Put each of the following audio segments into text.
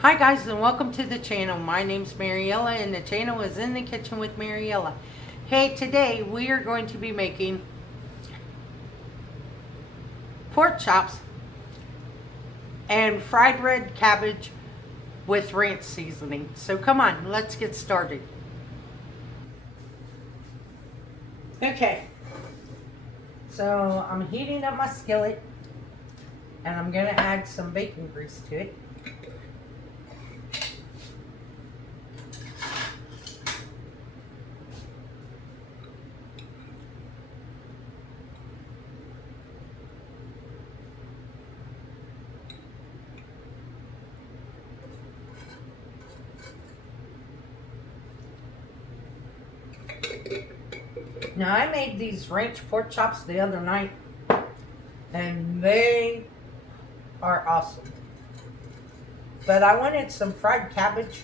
Hi guys and welcome to the channel. My name's Mariella and the channel is In the Kitchen with Mariella. Hey, today we are going to be making pork chops and fried red cabbage with ranch seasoning. So come on, let's get started. Okay, so I'm heating up my skillet and I'm going to add some bacon grease to it. Now I made these ranch pork chops the other night and they are awesome. But I wanted some fried cabbage.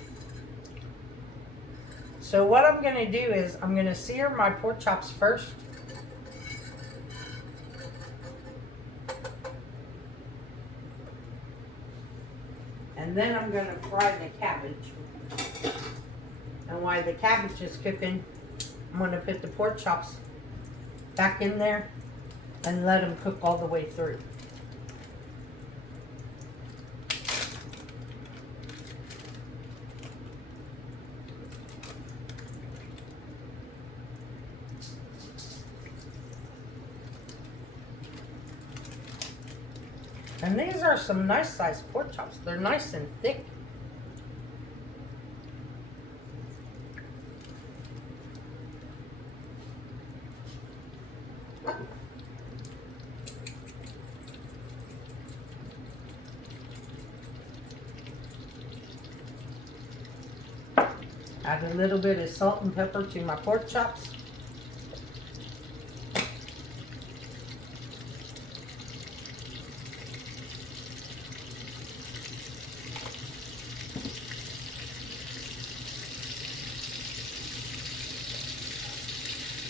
So what I'm going to do is I'm going to sear my pork chops first. And then I'm going to fry the cabbage. And while the cabbage is cooking, I'm going to put the pork chops back in there and let them cook all the way through. And these are some nice sized pork chops. They're nice and thick. Add a little bit of salt and pepper to my pork chops.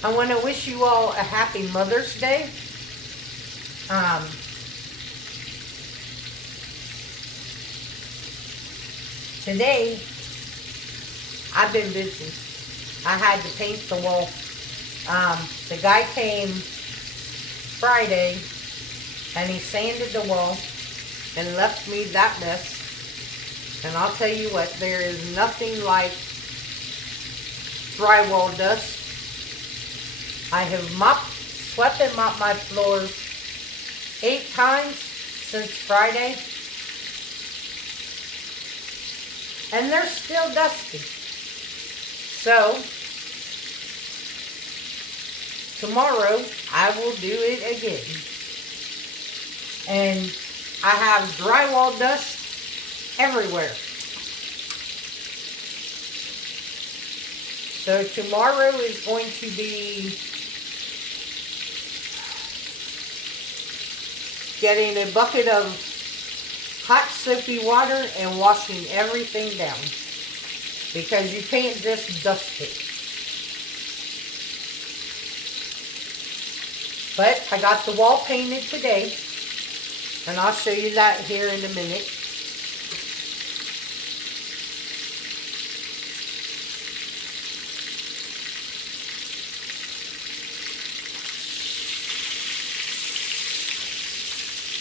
I want to wish you all a happy Mother's Day. Today, I've been busy. I had to paint the wall. The guy came Friday and he sanded the wall and left me that mess. And I'll tell you what, there is nothing like drywall dust. I have swept and mopped my floors 8 times since Friday. And they're still dusty. So, tomorrow I will do it again. And I have drywall dust everywhere. So tomorrow is going to be getting a bucket of hot soapy water and washing everything down. Because you can't just dust it. But I got the wall painted today. And I'll show you that here in a minute.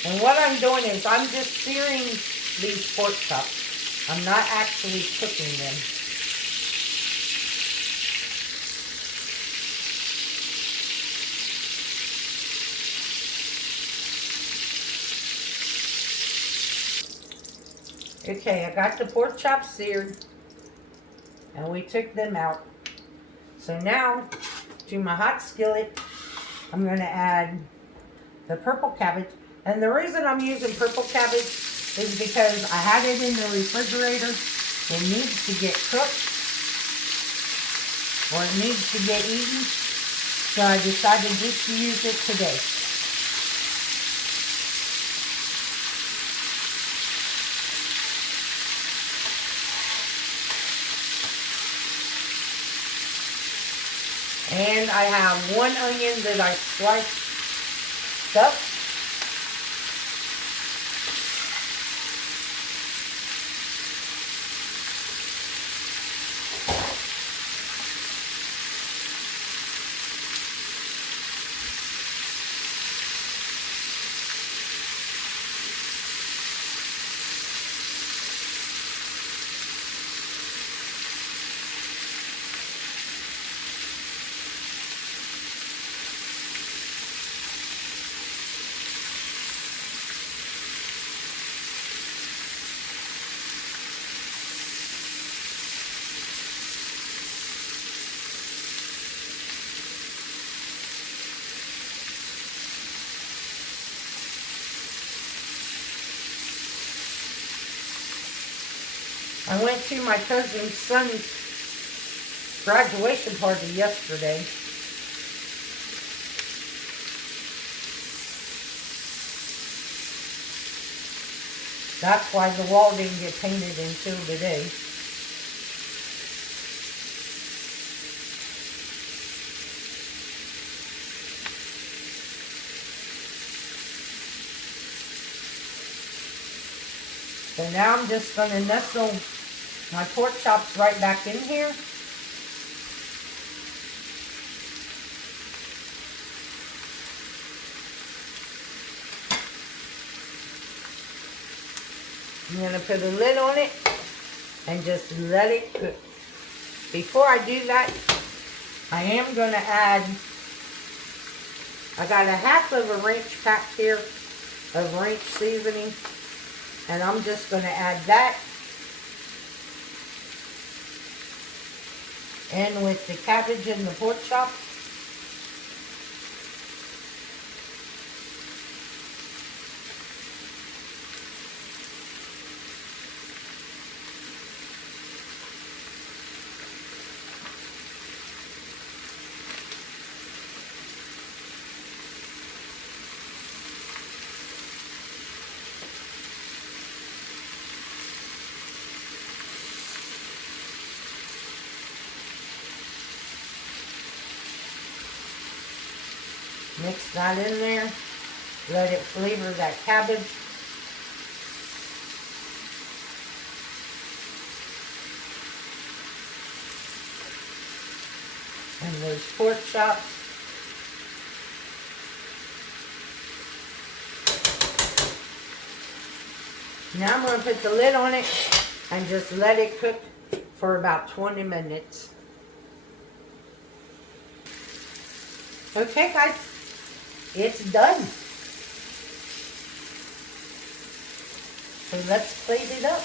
And what I'm doing is I'm just searing these pork chops. I'm not actually cooking them. Okay, I got the pork chops seared and we took them out. So now, to my hot skillet, I'm going to add the purple cabbage. And the reason I'm using purple cabbage is because I had it in the refrigerator. It needs to get cooked or it needs to get eaten. So I decided just to use it today. And I have 1 onion that I sliced up. I went to my cousin's son's graduation party yesterday. That's why the wall didn't get painted until today. So now I'm just going to nestle my pork chops right back in here. I'm going to put a lid on it and just let it cook. Before I do that, I am going to add, I got a half of a ranch pack here of ranch seasoning, and I'm just going to add that in with the cabbage and the pork chops. Mix that in there. Let it flavor that cabbage. And those pork chops. Now I'm going to put the lid on it and just let it cook for about 20 minutes. Okay, guys. It's done. So let's plate it up.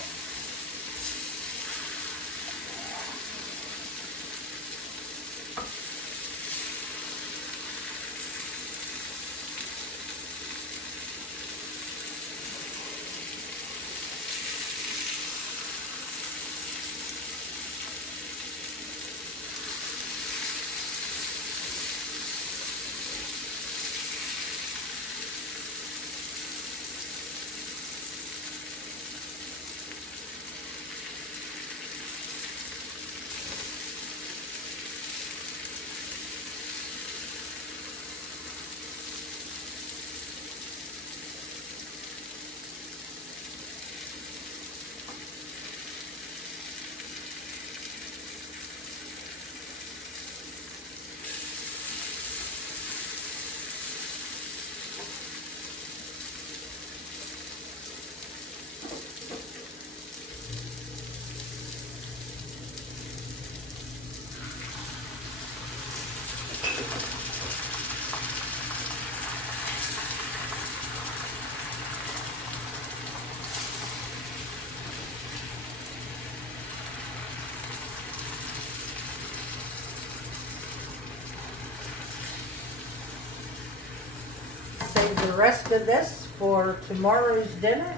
Save the rest of this for tomorrow's dinner.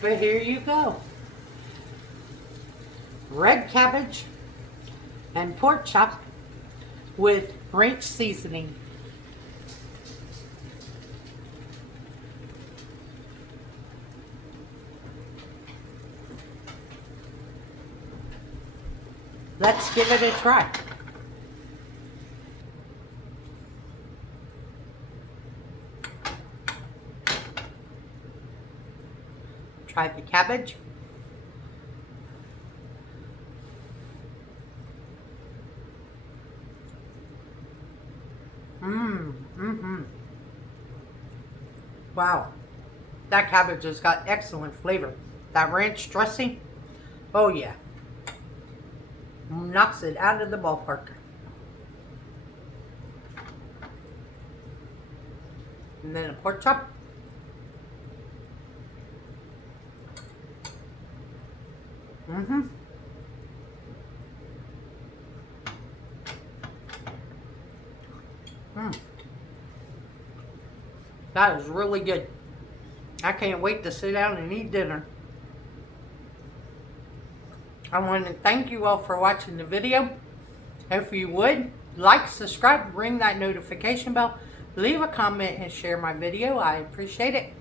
But here you go. Red cabbage and pork chop with ranch seasoning. Let's give it a try. Try the cabbage. Wow, that cabbage has got excellent flavor. That ranch dressing, oh yeah, knocks it out of the ballpark. And then a pork chop. That is really good. I can't wait to sit down and eat dinner. I want to thank you all for watching the video. If you would, like, subscribe, ring that notification bell, leave a comment, and share my video. I appreciate it.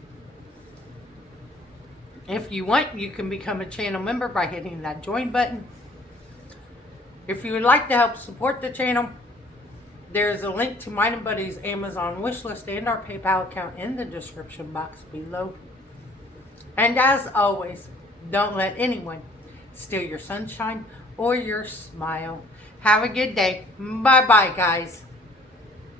If you want, you can become a channel member by hitting that join button. If you would like to help support the channel, there's a link to mine and Buddy's Amazon wishlist and our PayPal account in the description box below. And as always, don't let anyone steal your sunshine or your smile. Have a good day. Bye-bye, guys.